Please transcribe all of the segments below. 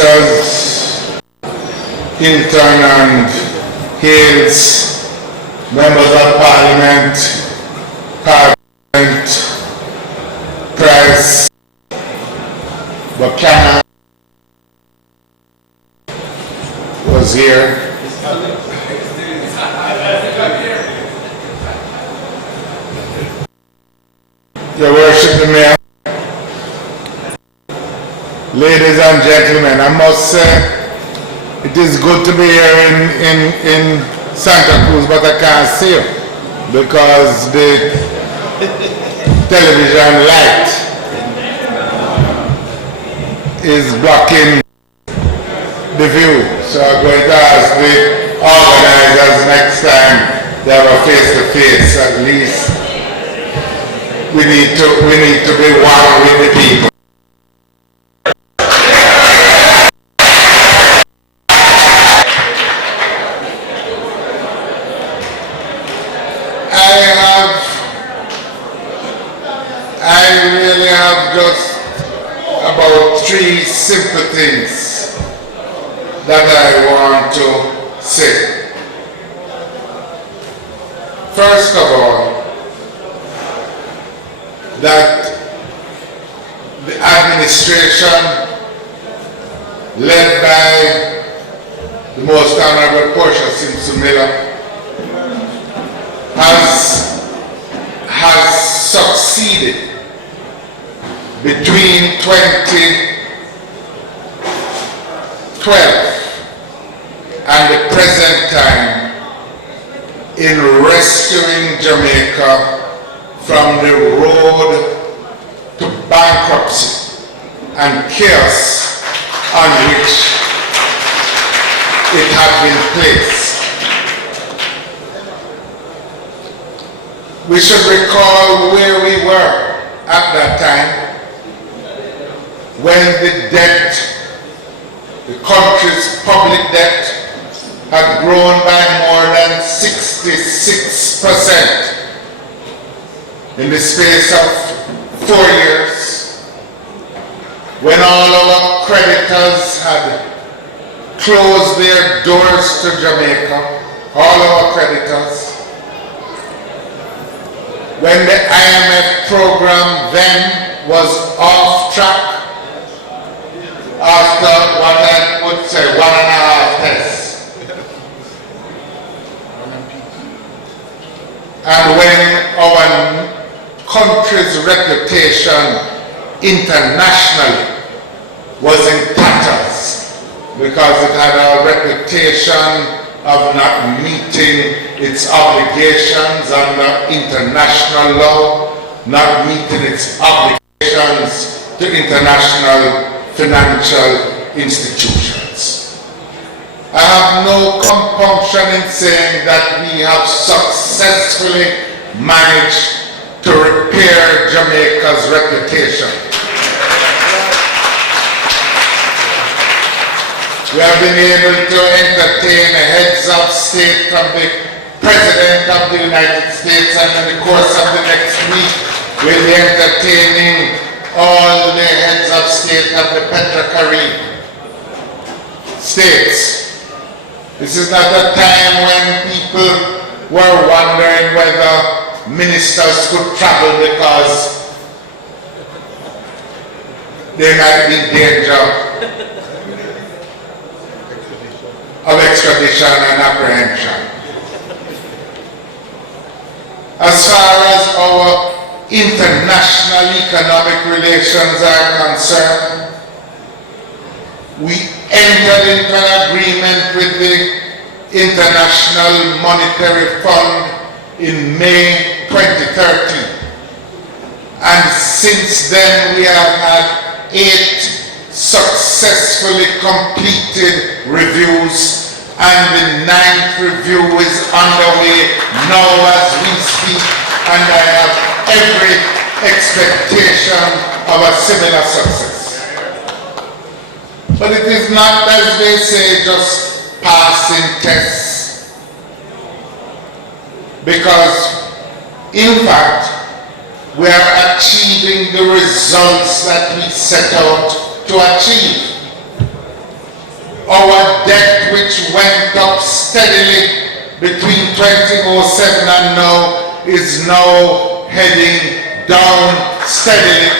ministers, intern and Hales, members of parliament, press, Buchanan was here. Your Worship the Mayor, ladies and gentlemen, I must say it is good to be here in Santa Cruz, but I can't see you because the television light is blocking the view. So I'm going to ask the organizers next time they have a face-to-face. At least we need to be one with the people. I really have just about 3 simple things that I want to say. First of all, that the administration led by the Most Honorable Portia Simpson Miller has succeeded between 2012 and the present time in rescuing Jamaica from the road to bankruptcy and chaos on which it had been placed. We should recall where we were at that time when the debt, the country's public debt, had grown by more than 66% in the space of 4 years, when all our creditors had closed their doors to Jamaica, all our creditors, when the IMF program then was off track after what I would say 1.5 tests. And when our country's reputation internationally was in tatters because it had a reputation of not meeting its obligations under international law, not meeting its obligations to international financial institutions. I have no compunction in saying that we have successfully managed to repair Jamaica's reputation. We have been able to entertain heads of state from the President of the United States, and in the course of the next week we'll be entertaining all the heads of state of the Petra-Caribbean states. This is not a time when people were wondering whether ministers could travel because there might be danger of extradition and apprehension. As far as our international economic relations are concerned, we entered into an agreement with the International Monetary Fund in May 2013. And since then we have had 8 successfully completed reviews, and the 9th review is underway now as we speak, and I have every expectation of a similar success. But it is not, as they say, just passing tests, because in fact we are achieving the results that we set out to achieve. Our debt, which went up steadily between 2007 and now, is now heading down steadily.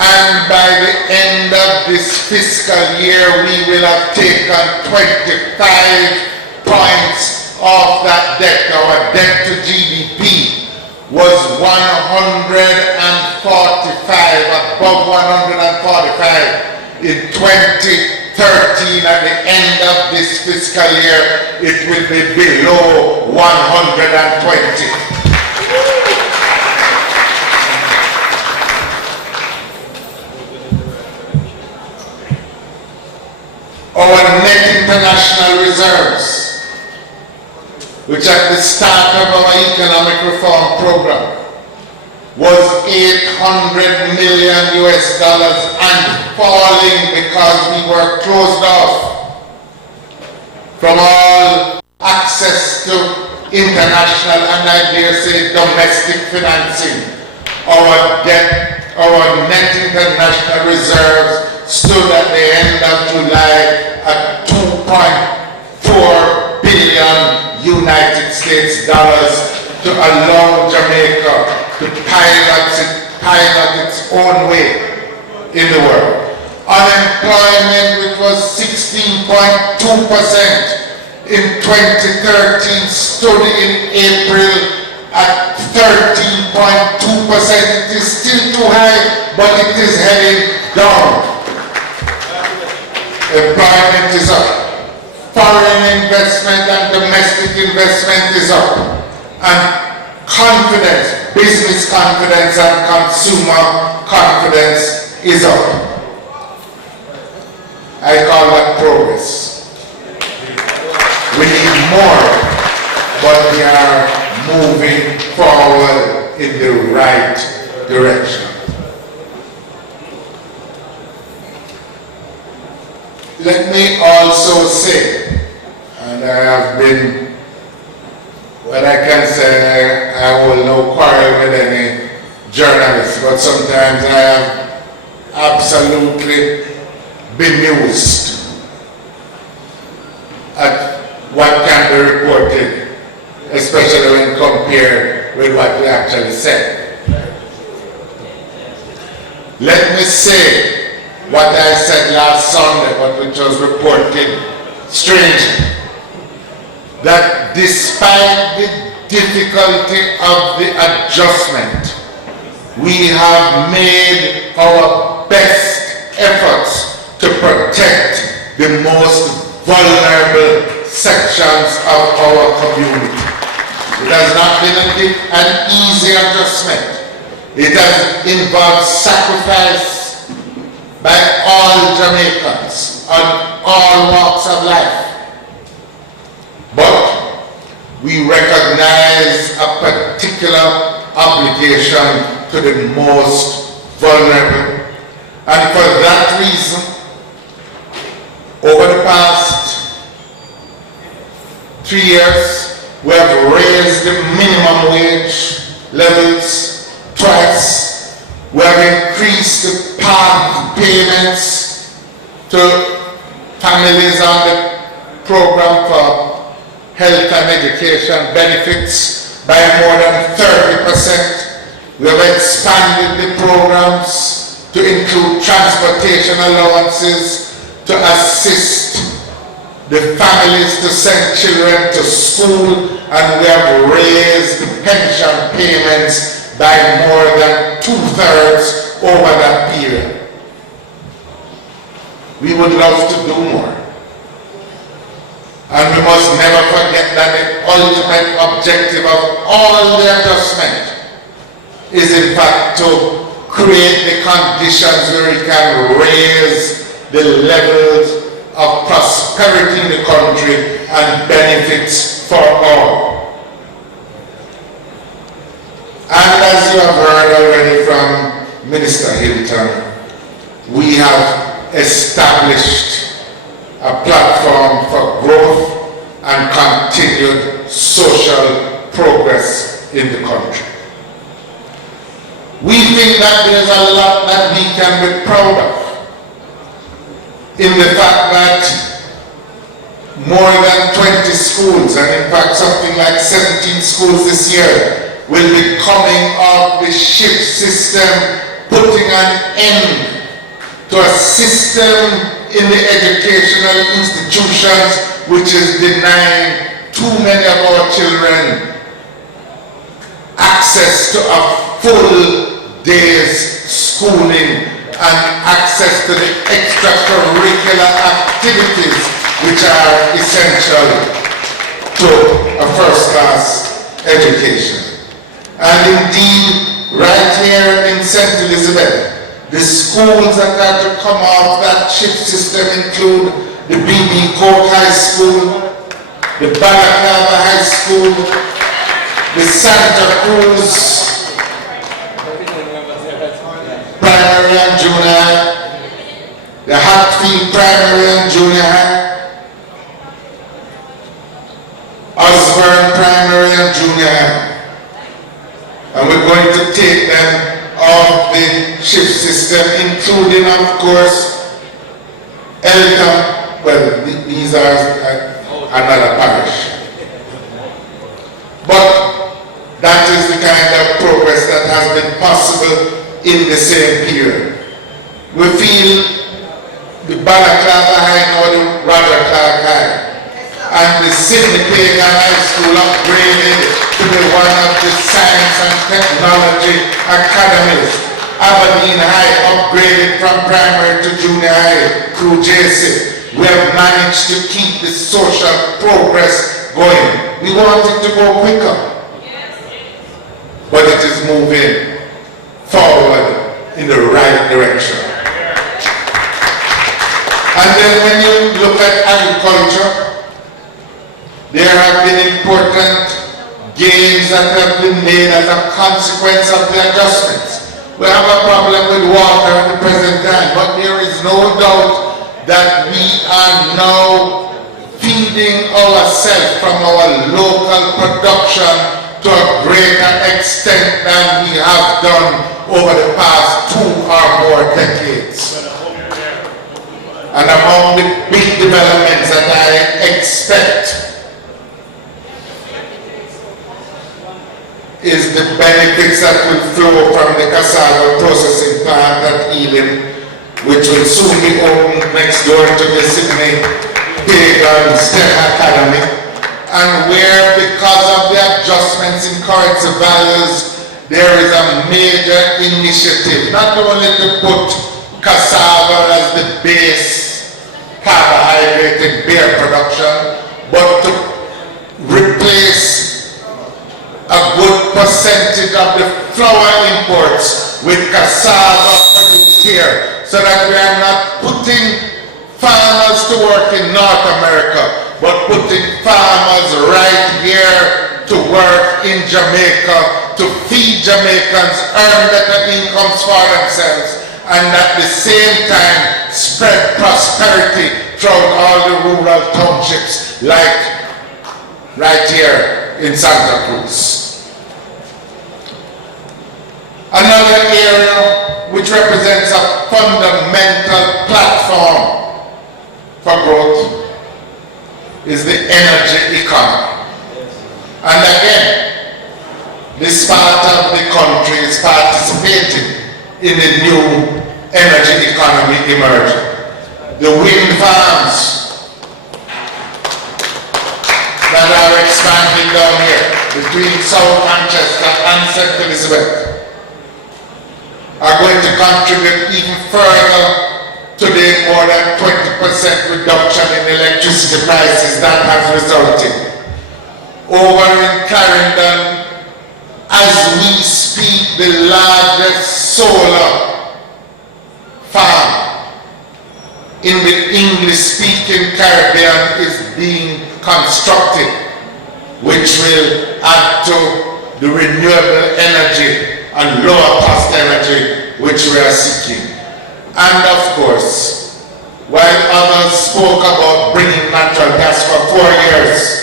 And by the end of this fiscal year, we will have taken 25 points off that debt. Our debt to GDP was 145, above 145 in 2013. At the end of this fiscal year, it will be below 120. Our net international reserves, which at the start of our economic reform program was $800 million and falling because we were closed off from all access to international and I dare say domestic financing. Our debt, our net international reserves stood at the end of July at $2.4 billion United States dollars to allow Jamaica to pilot its own way in the world. Unemployment, which was 16.2% in 2013, stood in April at 13.2%. It is still too high, but it is heading down. Employment is up. Foreign investment and domestic investment is up. And confidence, business confidence and consumer confidence is up. I call that progress. We need more, but we are moving forward in the right direction. Let me also say, and I have been, what I can say, I will no quarrel with any journalist, but sometimes I am absolutely bemused at what can be reported, especially when compared with what we actually said. Let me say what I said last Sunday, but which was reported strangely, that despite the difficulty of the adjustment, we have made our best efforts to protect the most vulnerable sections of our community. It has not been an easy adjustment. It has involved sacrifice by all Jamaicans on all walks of life. But we recognize a particular obligation to the most vulnerable. And for that reason, over the past 3 years, we have raised the minimum wage levels twice. We have increased the PAG payments to families on the program for health and education benefits by more than 30%. We have expanded the programs to include transportation allowances to assist the families to send children to school, and we have raised the pension payments by more than 2/3 over that period. We would love to do more. And we must never forget that the ultimate objective of all the adjustment is in fact to create the conditions where we can raise the levels of prosperity in the country and benefits for all. And as you have heard already from Minister Hilton, we have established a platform for growth and continued social progress in the country. We think that there's a lot that we can be proud of. in the fact that more than 20 schools, and in fact something like 17 schools this year, will be coming off the shift system, putting an end to a system in the educational institutions which is denying too many of our children access to a full day's schooling and access to the extracurricular activities which are essential to a first-class education. And indeed, right here in St. Elizabeth, the schools that are to come off that shift system include the B.B. Court High School, the Balaclava High School, the Santa Cruz Primary and Junior High, the Hatfield Primary and Junior High, Osborne Primary and Junior High. And we're going to take them off the shift system, including, of course, Eltham. Well, these are another parish. But that is the kind of progress that has been possible in the same period. We feel the Balaclava High, now the Roger Clark High, and the Sidney Pagan High School upgraded to be one of the science and technology academies. Aberdeen High upgraded from primary to junior high through JC. We have managed to keep the social progress going. We want it to go quicker, but it is moving forward in the right direction. And then when you look at agriculture, there have been important gains that have been made as a consequence of the adjustments. We have a problem with water at the present time, but there is no doubt that we are now feeding ourselves from our local production to a greater extent than we have done over the past 2 or more decades. And among the big developments that I expect is the benefits that will flow from the cassava processing plant at Elim, which will soon be opened next door to the Sydney Pagan STEM Academy, and where, because of the adjustments in currency values, there is a major initiative, not only to put cassava as the base carbohydrate in beer production, but to replace a good percentage of the flour imports with cassava produced here, so that we are not putting farmers to work in North America, but putting farmers right here to work in Jamaica, to feed Jamaicans, earn better incomes for themselves, and at the same time spread prosperity throughout all the rural townships, like right here in Santa Cruz. Another area which represents a fundamental platform for growth is the energy economy. And again, this part of the country is participating in the new energy economy emerging. The wind farms that are expanding down here between South Manchester and St. Elizabeth are going to contribute even further to the more than 20% reduction in electricity prices that has resulted. Over in Clarendon, as we speak, the largest solar farm in the English-speaking Caribbean is being constructed, which will add to the renewable energy and lower cost energy which we are seeking. And of course, while others spoke about bringing natural gas for 4 years,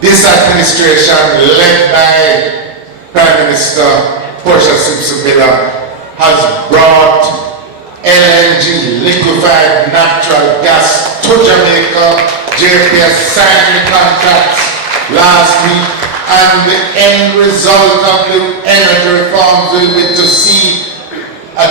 this administration, led by Prime Minister Portia Simpson Miller, has brought LNG, liquefied natural gas to Jamaica. JPS signed the contracts last week, and the end result of the energy reforms will be to see an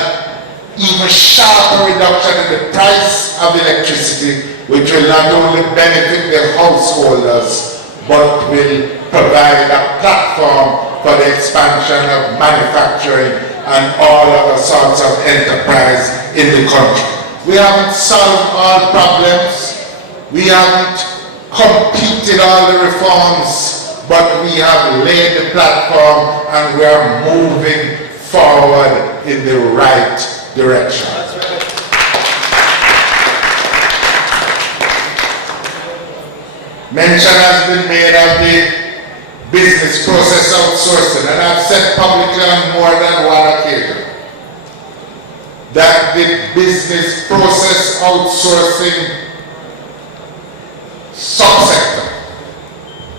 even sharper reduction in the price of electricity, which will not only benefit the householders, but will provide a platform for the expansion of manufacturing and all other sorts of enterprise in the country. We haven't solved all problems. We haven't completed all the reforms, but we have laid the platform and we are moving forward in the right direction. Mention has been made of the business process outsourcing, and I've said publicly on more than one occasion that the business process outsourcing subsector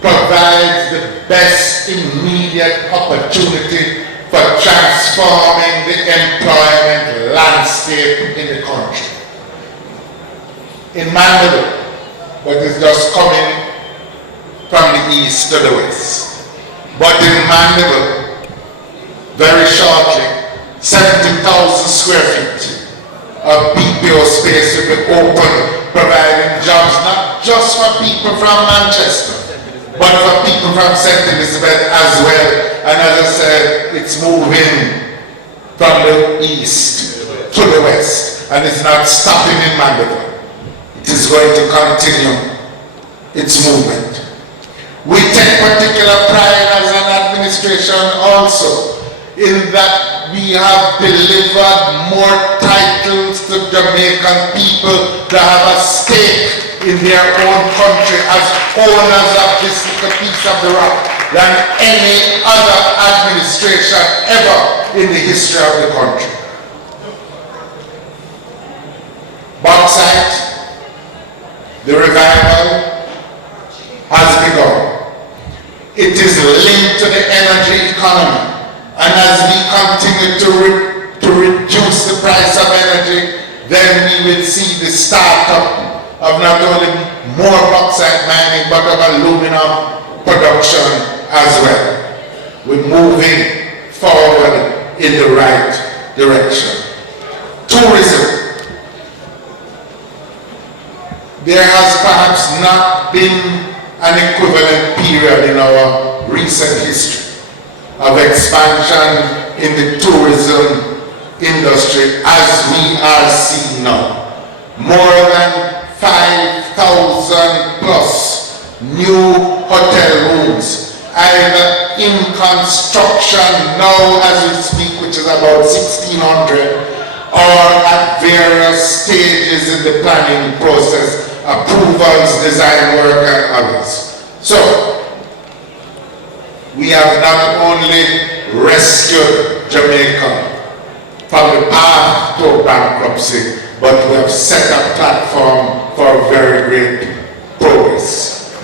provides the best immediate opportunity for transforming the employment landscape in the country. In Mandeville, but it's just coming from the east to the west. But in Mandeville, very shortly, 70,000 square feet of BPO space will be open, providing jobs not just for people from Manchester, but for people from St. Elizabeth as well. And as I said, it's moving from the east to the west, and it's not stopping in Mandeville. It is going to continue its movement. We take particular pride as an administration also in that we have delivered more titles to Jamaican people that have a stake in their own country as owners of this little piece of the rock than any other administration ever in the history of the country. Bauxite, the revival has begun. It is linked to the energy economy, and as we continue to reduce the price of energy, then we will see the startup of not only more bauxite mining but of aluminum production as well. We're moving forward in the right direction. Tourism. There has perhaps not been an equivalent period in our recent history of expansion in the tourism industry as we are seeing now. More than 5,000 plus new hotel rooms, either in construction now as we speak, which is about 1,600, or at various stages in the planning process, approvals, design work, and others. So, we have not only rescued Jamaica from the path to bankruptcy, but we have set a platform for very great progress.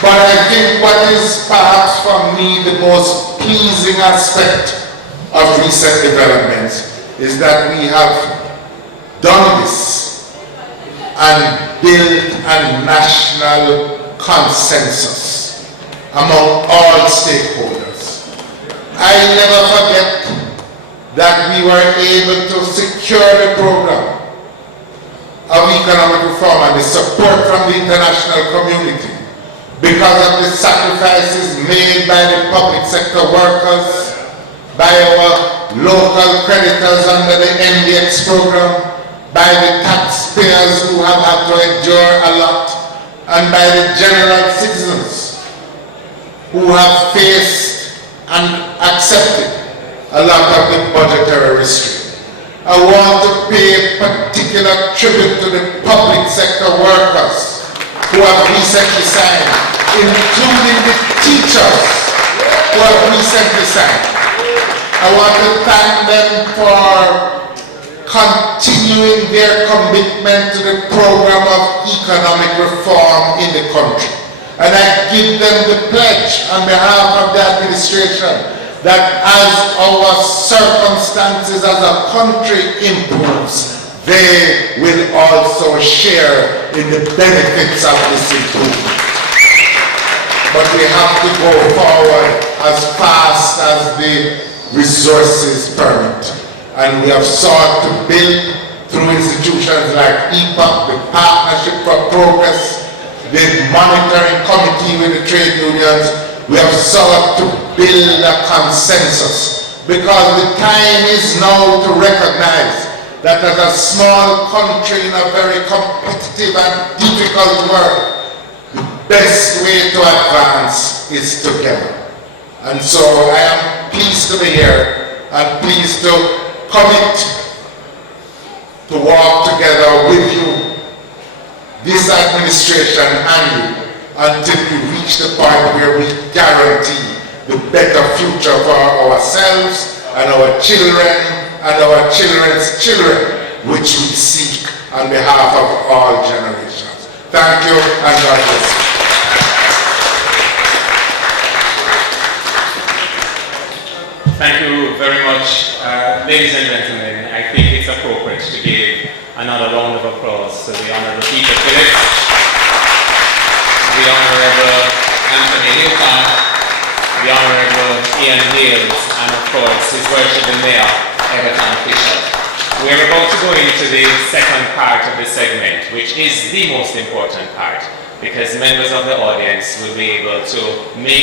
But I think what is perhaps for me the most pleasing aspect of recent developments is that we have done this and build a national consensus among all stakeholders. I never forget that we were able to secure the program of economic reform and the support from the international community because of the sacrifices made by the public sector workers, by our local creditors under the NDX program, by the taxpayers who have had to endure a lot, and by the general citizens who have faced and accepted a lot of the budgetary restraint. I want to pay particular tribute to the public sector workers who have recently signed, including the teachers who have recently signed. I want to thank them for continuing their commitment to the program of economic reform in the country. And I give them the pledge on behalf of the administration that as our circumstances as a country improves, they will also share in the benefits of this improvement. But we have to go forward as fast as the resources permit. And we have sought to build through institutions like EPOC, the Partnership for Progress, the monitoring committee with the trade unions. We have sought to build a consensus because the time is now to recognize that as a small country in a very competitive and difficult world, the best way to advance is together. And so I am pleased to be here and pleased to commit to work together with you, this administration and you, until we reach the point where we guarantee the better future for ourselves and our children and our children's children, which we seek on behalf of all generations. Thank you and God bless you. Thank you very much, ladies and gentlemen. I think it's appropriate to give another round of applause to the Honourable Peter Phillips, the Honourable Anthony Newcomb, the Honourable Ian Hales, and of course His Worship the Mayor, Everton Fisher. We are about to go into the second part of the segment, which is the most important part, because members of the audience will be able to make